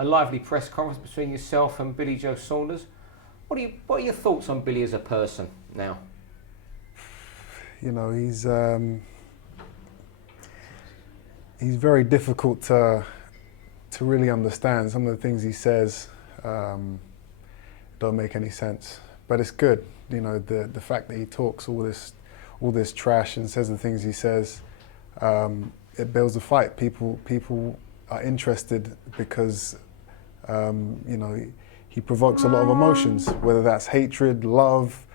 a lively press conference between yourself and Billy Joe Saunders. What are your thoughts on Billy as a person now? You know, he's very difficult to really understand. Some of the things he says don't make any sense, but it's good. You know, the fact that he talks all this trash and says the things he says, it builds a fight. People are interested because you know, he provokes a lot of emotions, whether that's hatred, love,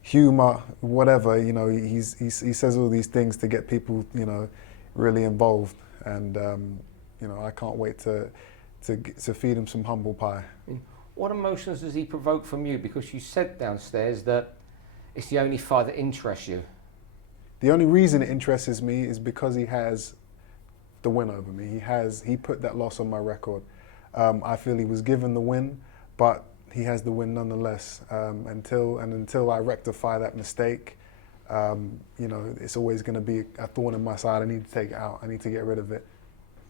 humor, whatever. You know, he says all these things to get people, you know, really involved, and you know, I can't wait to feed him some humble pie. What emotions does he provoke from you? Because you said downstairs that it's the only fight that interests you. The only reason it interests me is because he has the win over me. He put that loss on my record. I feel he was given the win, but he has the win nonetheless. Until I rectify that mistake, you know, it's always going to be a thorn in my side. I need to take it out. I need to get rid of it.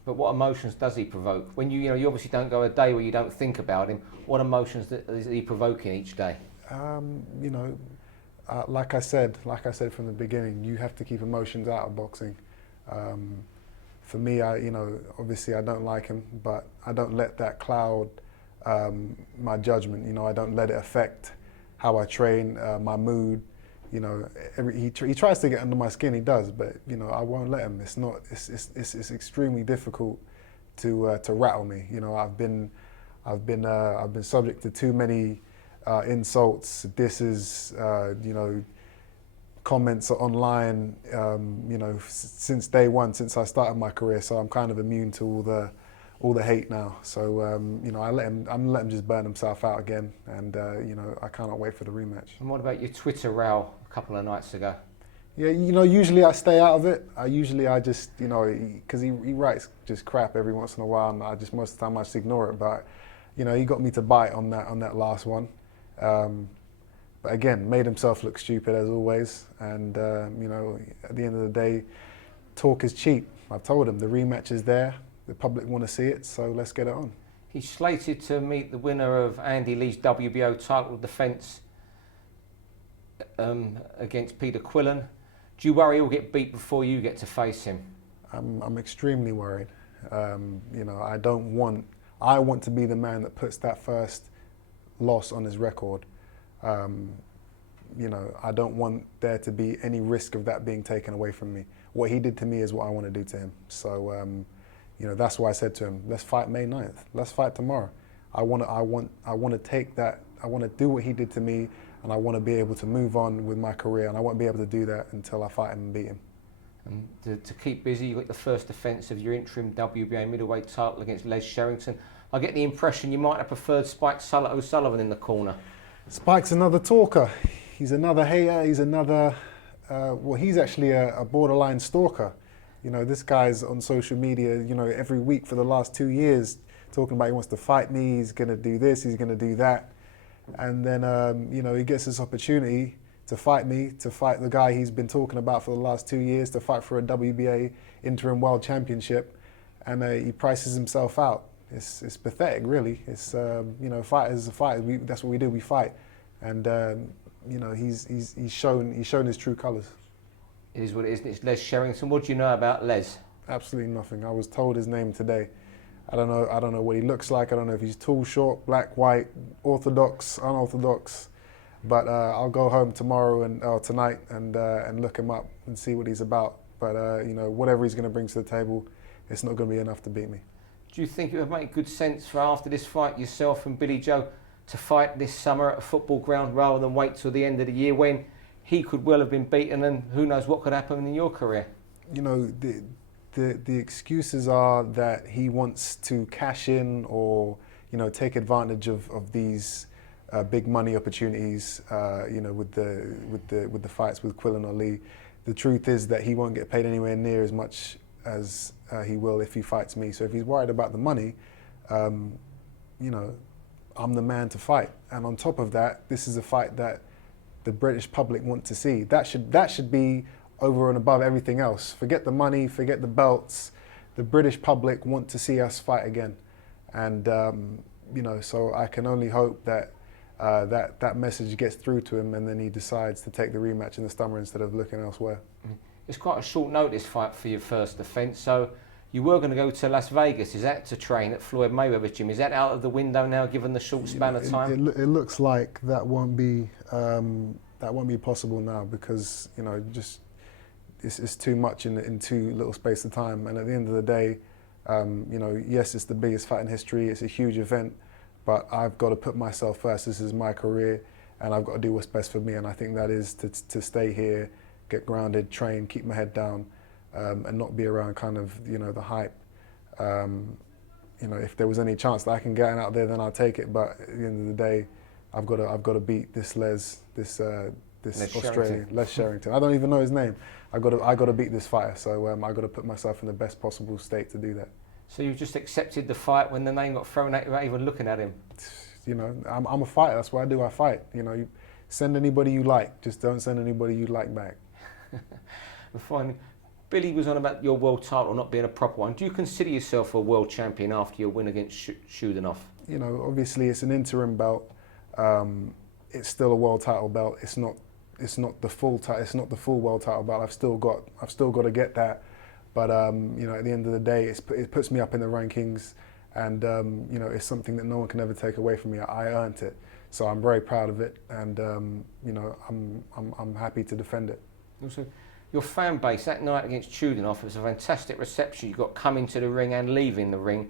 But what emotions does he provoke? When you know, you obviously don't go a day where you don't think about him. What emotions is he provoking each day? You know, like I said from the beginning, you have to keep emotions out of boxing. For me, you know, obviously I don't like him, but I don't let that cloud my judgment. You know, I don't let it affect how I train, my mood. You know, he tries to get under my skin. He does, but you know, I won't let him. It's extremely difficult to rattle me. You know, I've been subject to too many insults, disses, you know, comments online, you know, since day one, since I started my career. So I'm kind of immune to all the hate now. So you know, I'm gonna let him just burn himself out again, and you know, I cannot wait for the rematch. And what about your Twitter row a couple of nights ago? Yeah, you know, usually I stay out of it. I just, you know, because he writes just crap every once in a while, and most of the time I just ignore it. But you know, he got me to bite on that last one. But again, made himself look stupid as always. And you know, at the end of the day, talk is cheap. I've told him the rematch is there. The public want to see it, so let's get it on. He's slated to meet the winner of Andy Lee's WBO title defence against Peter Quillen. Do you worry he'll get beat before you get to face him? I'm extremely worried. You know, I want to be the man that puts that first loss on his record. You know, I don't want there to be any risk of that being taken away from me. What he did to me is what I want to do to him. So, you know, that's why I said to him, let's fight May 9th. Let's fight tomorrow. I want to take that. I want to do what he did to me, and I want to be able to move on with my career, and I won't be able to do that until I fight him and beat him. And to keep busy, you got the first defence of your interim WBA middleweight title against Les Sherrington. I get the impression you might have preferred Spike O'Sullivan in the corner. Spike's another talker. He's another hater. He's another. Well, he's actually a borderline stalker. You know, this guy's on social media, you know, every week for the last 2 years, talking about he wants to fight me, he's going to do this, he's going to do that. And then, you know, he gets this opportunity to fight me, to fight the guy he's been talking about for the last 2 years, to fight for a WBA interim world championship, and he prices himself out. It's pathetic, really. It's, you know, fighters are fighters. That's what we do, we fight. And, you know, he's shown his true colours. It is what it is. It's Les Sherrington. What do you know about Les? Absolutely nothing. I was told his name today. I don't know what he looks like. I don't know if he's tall, short, black, white, orthodox, unorthodox. But I'll go home tomorrow and tonight and look him up and see what he's about. But you know, whatever he's going to bring to the table, it's not going to be enough to beat me. Do you think it would make good sense for after this fight, yourself and Billy Joe, to fight this summer at a football ground rather than wait till the end of the year when he could well have been beaten and who knows what could happen in your career? You know, the excuses are that he wants to cash in or, you know, take advantage of these big money opportunities, you know, with the fights with Quillen or Lee. The truth is that he won't get paid anywhere near as much as he will if he fights me. So if he's worried about the money, you know, I'm the man to fight. And on top of that, this is a fight that the British public want to see. That should be over and above everything else. Forget the money, forget the belts. The British public want to see us fight again. And you know, so I can only hope that that message gets through to him, and then he decides to take the rematch in the summer instead of looking elsewhere. It's quite a short notice fight for your first defence, so you were going to go to Las Vegas. Is that to train at Floyd Mayweather's gym? Is that out of the window now, given the short span of time? It looks like that won't be possible now, because you know, just it's too much in too little space of time. And at the end of the day, you know, yes, it's the biggest fight in history. It's a huge event, but I've got to put myself first. This is my career, and I've got to do what's best for me. And I think that is to stay here, get grounded, train, keep my head down, and not be around kind of, you know, the hype. You know, if there was any chance that I can get out there, then I'll take it. But at the end of the day, I've got to beat this Australian, Les Sherrington. I don't even know his name. I got to beat this fighter. So I got to put myself in the best possible state to do that. So you just accepted the fight when the name got thrown at you without even looking at him? You know, I'm a fighter. That's what I do. I fight. You know, you send anybody you like. Just don't send anybody you like back. And finally, Billy was on about your world title not being a proper one. Do you consider yourself a world champion after your win against Shudanov? You know, obviously it's an interim belt. It's still a world title belt. It's not the full it's not the full world title belt. I've still got to get that. But you know, at the end of the day, it puts me up in the rankings, and you know, it's something that no one can ever take away from me. I earned it, so I'm very proud of it, and you know, I'm happy to defend it. Also, your fan base that night against Chudanov, it was a fantastic reception. You got coming to the ring and leaving the ring,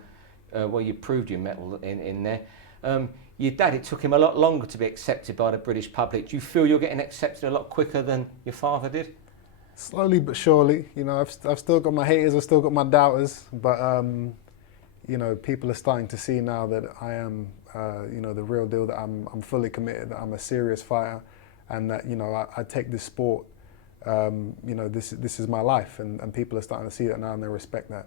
where you proved your mettle in there. Your dad, it took him a lot longer to be accepted by the British public. Do you feel you're getting accepted a lot quicker than your father did? Slowly but surely. You know, I've still got my haters, I've still got my doubters, but you know, people are starting to see now that I am, you know, the real deal. That I'm fully committed. That I'm a serious fighter, and that, you know, I take this sport. You know, this is my life, and people are starting to see that now, and they respect that.